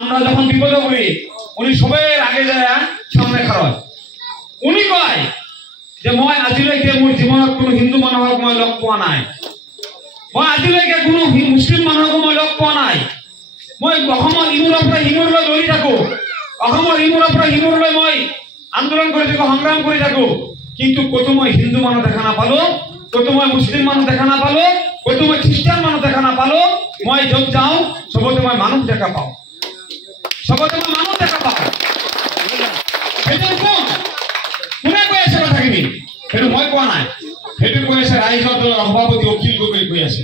আমৰা যখন বিপদে পড়ি উনি সবেৰ আগে যায় সামনে খাড়ায়। উনি কয় যে মই আজিলৈকে মোৰ জীৱনত কোনো হিন্দু মানুহক মই লগ পোৱা নাই, মই আজিলৈকে কোনো মুছলিম মানুহক মই লগ পোৱা নাই। মই অসমৰ ইমূৰৰ পৰা সিমূৰলৈ দৌৰি থাকো, অসমৰ ইমূৰৰ পৰা সিমূৰলৈ মই আন্দোলন কৰি থাকো, সংগ্ৰাম কৰি থাকো, কিন্তু কতো মই হিন্দু মানুহ দেখা নাপালো, কতো মই মুছলিম মানুহ দেখা নাপালো, কতো মই খ্ৰীষ্টান মানুহ দেখা নাপালো। মই য'ত যাওঁ চবতে মই মানুহ দেখা পাওঁ, চবতে মই মানুহ দেখা পাওঁ। সেইটো কোনে কৈ আছে কথাখিনি? সেইটো মই কোৱা নাই, সেইটো কৈ আছে ৰাইজৰ দলৰ সভাপতি অখিল গগৈ কৈ আছে।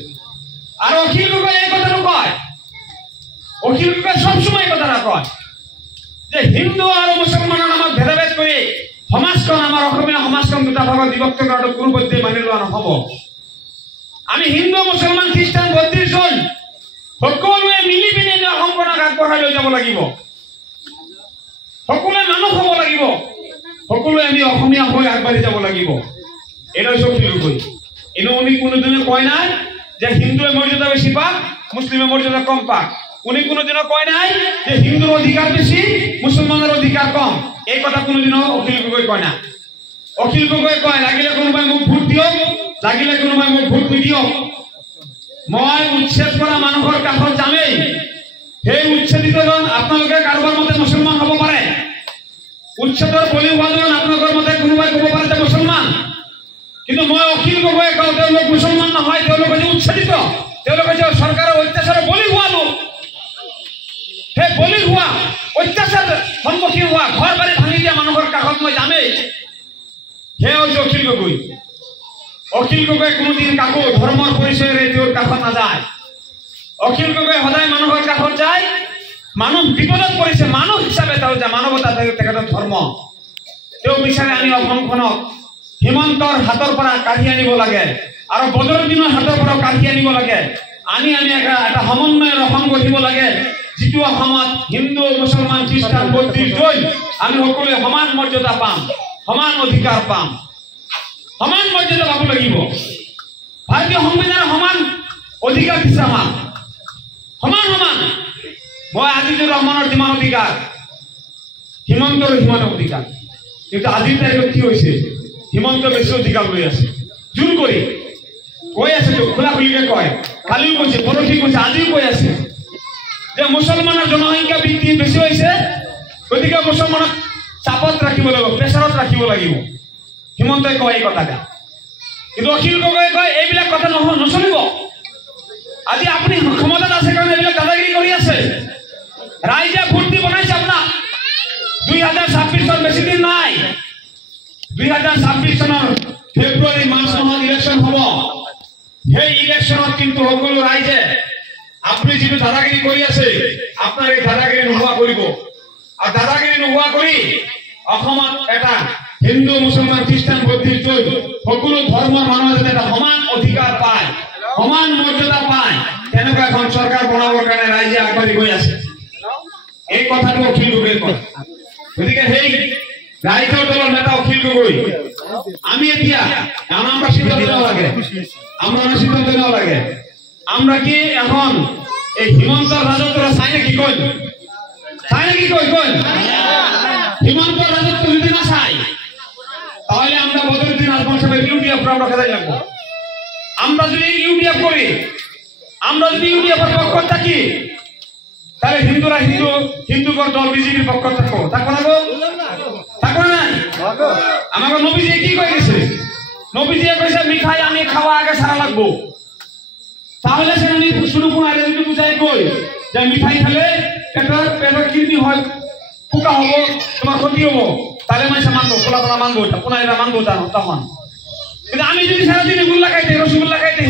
আৰু অখিল গগৈ এই কথাটো কয়, অখিল গগৈ সবসময় এই কথাটা কয় যে হিন্দু আৰু মুছলমানৰ নামত ভেদাভেদ কৰি সমাজখন, আমাৰ অসমীয়া সমাজখন দুটা ভাগত বিভক্ত কৰাটো কোনোপধ্যেই মানি লোৱা নহ'ব। আমি হিন্দু, মুছলমান, খ্ৰীষ্টান, বৌদ্ধিষ্ট সকলোৱে মিলি পিনি অসমখনক আগবঢ়াই লৈ যাব লাগিব। সকলোৱে মানুহ হ'ব লাগিব, সকলোৱে আমি অসমীয়া হৈ আগবাঢ়ি যাব লাগিব। এইটো অখিল গগৈ। এনেও উনি কোনোদিনে কয় নাই যে হিন্দুৱে মৰ্যাদা বেছি পাক, মুছলিমে মৰ্যাদা কম পাক। উনি কোনোদিনও কয় নাই যে হিন্দুর অধিকার বেশি, মুসলমানের অধিকার কম। এই কথা কোনোদিনও অখিল গগৈ কয় না। অখিল গগৈ কয় লাগিলে কোনোবাই মোক ভোট দিয়ক, লাগিলে কোনোবাই মোক ভোট নিদিয়ক, মই উচ্ছেদ কৰা মানুহৰ কাষত যামেই। সেই উচ্ছেদিতজন আপোনালোকে কাৰোবাৰ মতে মুছলমান হ'ব পাৰে, উচ্ছেদৰ বলি হোৱাজন আপোনালোকৰ মতে কোনোবাই ক'ব পাৰে যে মুছলমান, কিন্তু মই অখিল গগৈয়ে কওঁ তেওঁলোক মুছলমান নহয়, তেওঁলোক হৈছে উচ্ছেদিত, তেওঁলোক হৈছে চৰকাৰৰ অত্যাচাৰৰ বলি হোৱা লোক। সেই বলি হোৱা, অত্যাচাৰ সন্মুখীন হোৱা, ঘৰ বাৰী ভাঙি দিয়া মানুহৰ কাষত মই যামেই। সেয়া হৈছে অখিল গগৈ। অখিল গগৈ কোনোদিন কাকো ধৰ্মৰ পৰিচয়েৰে তেওঁৰ কাষত নাযায়। অখিল গগৈ সদায় মানুহৰ কাষত যায়, মানুহ বিপদত পৰিছে মানুহ হিচাপে তেওঁ যায়, মানৱতা তেখেতৰ ধৰ্ম। তেওঁ বিচাৰে আমি অসমখনক হিমন্তৰ হাতৰ পৰা কাঢ়ি আনিব লাগে আৰু বদৰুদ্দিনৰ হাতৰ পৰা কাঢ়ি আনিব লাগে। আমি এটা সমন্বয়ৰ অসম গঢ়িব লাগে, যিটো অসমত হিন্দু, মুছলমান, খ্ৰীষ্টান, বৌদ্ধিষ্ট, জৈন আমি সকলোৱে সমান মৰ্যাদা পাম, সমান অধিকাৰ পাম, সমান মৰ্যাদা পাব লাগিব। ভাৰতীয় সংবিধানে সমান অধিকাৰ দিছে আমাক, সমান সমান। মই আজিজুৰ ৰহমানৰ যিমান অধিকাৰ, হিমন্তৰো সিমান অধিকাৰ, কিন্তু আজিৰ তাৰিখত কি হৈছে, হিমন্ত বেছি অধিকাৰ লৈ আছে, জোৰ কৰি কৈ আছে, খোলা খুলিকে কয়, কালিও কৈছে, পৰহি কৈছে, আজিও কৈ আছে যে মুছলমানৰ জনসংখ্যা বৃদ্ধি বেছি হৈছে, গতিকে মুছলমানক চাপত ৰাখিব লাগিব, প্ৰেছাৰত ৰাখিব লাগিব। হিমন্তই কয় এই কথাটা, কিন্তু অখিল গগৈয়ে কয় এইবিলাক কথা নচলিব। আজি আপুনি ক্ষমতাত আছে কাৰণে এইবিলাক দাদাগিৰি কৰি আছে। ৰাইজে ভোট দি বনাইছে আপোনাক। 2026 চন বেছি দিন নাই, 2026 চনৰ ফেব্ৰুৱাৰী মাৰ্চ মাহত ইলেকশ্যন হ'ব। সেই ইলেকশ্যনত কিন্তু সকলো ৰাইজে আপুনি যিটো দাদাগিৰি কৰি আছে, আপোনাৰ এই দাদাগিৰি নোহোৱা কৰিব। আৰু দাদাগিৰি নোহোৱা কৰি অসমত এটা হিন্দু, মুছলমান, খ্ৰীষ্টান, বৌদ্ধিষ্ট, জৈন সকলো ধৰ্মৰ মানুহে যাতে এটা সমান অধিকাৰ পায়, সমান মৰ্যাদা পায়, তেনেকুৱা এখন চৰকাৰ বনাবৰ কাৰণে ৰাইজে আগবাঢ়ি গৈ আছে। এই কথাটো অখিল গগৈ কয়। গতিকে সেই ৰাইজৰ দলৰ নেতা অখিল গগৈ, আমি এতিয়া আমরা সিদ্ধান্ত নেওয়া লাগে, আমরা সিদ্ধান্ত নেওয়া লাগে আমরা কি এখন এই হিমন্তের রাজত্বটা চাই নাকি? কই চাই নাকি? কই হিমন্তের রাজত্ব যদি না চাই তাহলে আমরা বদরুদ্দিন আজমল সাহেবের ইউডিএফ আমরা খেলাই লাগবো। আমরা যদি ইউডিএফ করি, আমরা যদি ইউডিএফের পক্ষ থাকি, তাহলে হিন্দুরা হিন্দুকর দল বিজেপির পক্ষ থাকবো, থাকবো না? থাকবো না? আমাকে নবীজি কি কয়ে গেছে? নবীজি কইছে মিঠাই আমি খাওয়া আগে সারা লাগবো। তাহলে সে আমি শুরু করে যদি বুঝাই কই যে মিঠাই খেলে পেটের কিডনি হয়, পোকা হবো, তোমার ক্ষতি হবো, তাহলে মানুষ মানবো, পোলা পোলা মানবো, পোনা এরা মানবো তখন। কিন্তু আমি যদি সারাদিন গোল্লা খাইতে, রসগোল্লা খাইতে,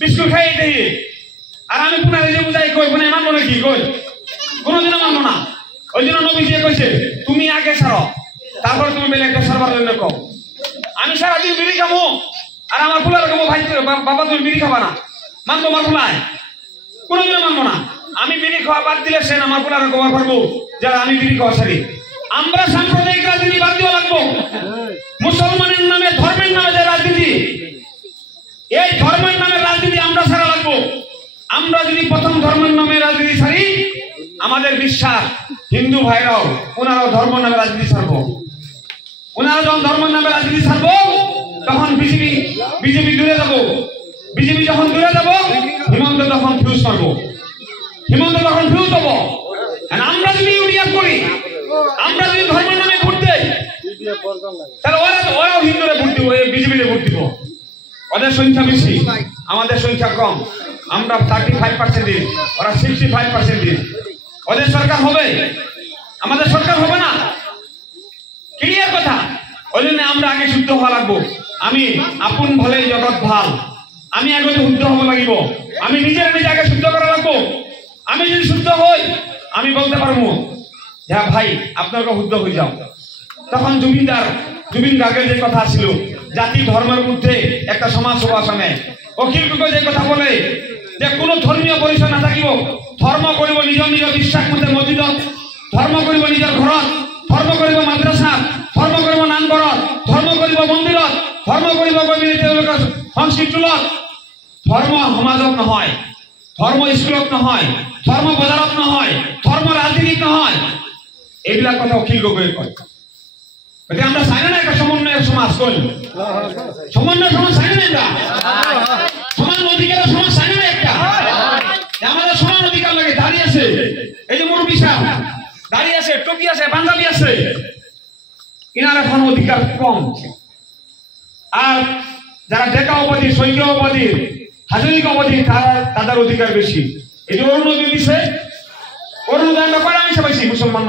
বিস্কুট খাইতে, আর আমি পুনারে যে বুঝাই কই পুনাই মানবো নাকি? কই কোনোদিনও মানবো না। ওই জন্য নবীজি কইছে তুমি আগে সারো, তারপর তুমি বেলে একটা সারবার জন্য কও। আমি সারাদিন বিড়ি খাবো আর আমার পোলার খাবো, ভাই বাবা তুমি বিড়ি খাবা না, মানবো আমার পোলায়? কোনোদিনও মানবো না। আমি বিড়ি খাওয়া বাদ দিলে সে আমার পোলার কবার পারবো যারা আমি বিড়ি খাওয়া সারি। আমরা সাম্প্রদায়িক রাজনীতি বাদ দেওয়া লাগবো। মুসলমানের নামে, ধর্মের নামে যে রাজনীতি, এই ধর্মের নামে রাজনীতি আমরা সারা লাগবো। আমরা যদি প্রথম ধর্মের নামে রাজনীতি সারি, আমাদের বিশ্বাস হিন্দু ভাইরাও ওনারাও ধর্ম নামে রাজনীতি ছাড়বো। ওনারা যখন ধর্ম নামে রাজনীতি ছাড়বো তখন বিজেপি দূরে যাবো। বিজেপি যখন দূরে যাবো হিমন্ত তখন ফিউজ মারবো, হিমন্ত তখন ফিউজ হবো। আমরা যদি ইউডিএফ করি, আমরা যদি ধর্মের নামে ভোট দেই, তাহলে ওরাও হিন্দুরে ভোট দিব, বিজেপিতে ভোট দিব। ওদের সংখ্যা বেশি, আমাদের সংখ্যা কম। আমরা 35% দিই, ওরা 65% দিই। ওদের সরকার হবে, আমাদের সরকার হবে না। ক্লিয়ার কথা। ওই জন্য আমরা আগে শুদ্ধ হওয়া লাগবো। আমি আপন ভালে জগৎ ভাল, আমি আগে শুদ্ধ হওয়া লাগিব। আমি নিজের নিজে আগে শুদ্ধ করা লাগবো। আমি যদি শুদ্ধ হই আমি বলতে পারবো হ্যাঁ ভাই আপনাকে শুদ্ধ হয়ে যাও। তখন জুবিন গার্গের যে কথা ছিল জাতি ধর্মের মধ্যে একটা সমাজ সভাসনে অখিল গগৈ যে কথা বলে যে কোনো ধর্মীয় পরিচয় না থাকিব, ধর্ম করিব নিজ নিজ বিশ্বাস মতে মসজিদত, ধর্ম করিব নিজের ঘৰত, ধৰ্ম কৰিব মাদ্ৰাসাত, ধৰ্ম কৰিব নামঘৰত, ধৰ্ম কৰিব মন্দিৰত, ধৰ্ম কৰিব তেওঁলোকৰ সংস্কৃতিত। ধৰ্ম সমাজত নহয়, ধৰ্ম স্কুলত নহয়, ধৰ্ম বজাৰত নহয়, ধর্ম রাজনীতিত নহয়। এইবিলাক কথা অখিল গগৈয়ে কয়। গতিকে আমরা চাই না একটা সমন্বয়ের সমাজ করি, সমন্বয় সমাজ চাই না, সমান অধিকারের সমাজ চাই না একটা। আমাদের সমান অধিকার লাগে। দাঁড়িয়ে আছে এই যে মুরব্বী সাহেব দাঁড়িয়ে আছে, টুপি আছে, পাঞ্জাবি আছে, ইনার এখন অধিকার কম। আর যারা ডেকা অবধি, সৈন্য অবধি, হাজরিক অবধি তাদের অধিকার বেশি। এই যে অরুণোদয় দিছে, অরুণোদয় আমরা কয়টা আমি সবাই মুসলমান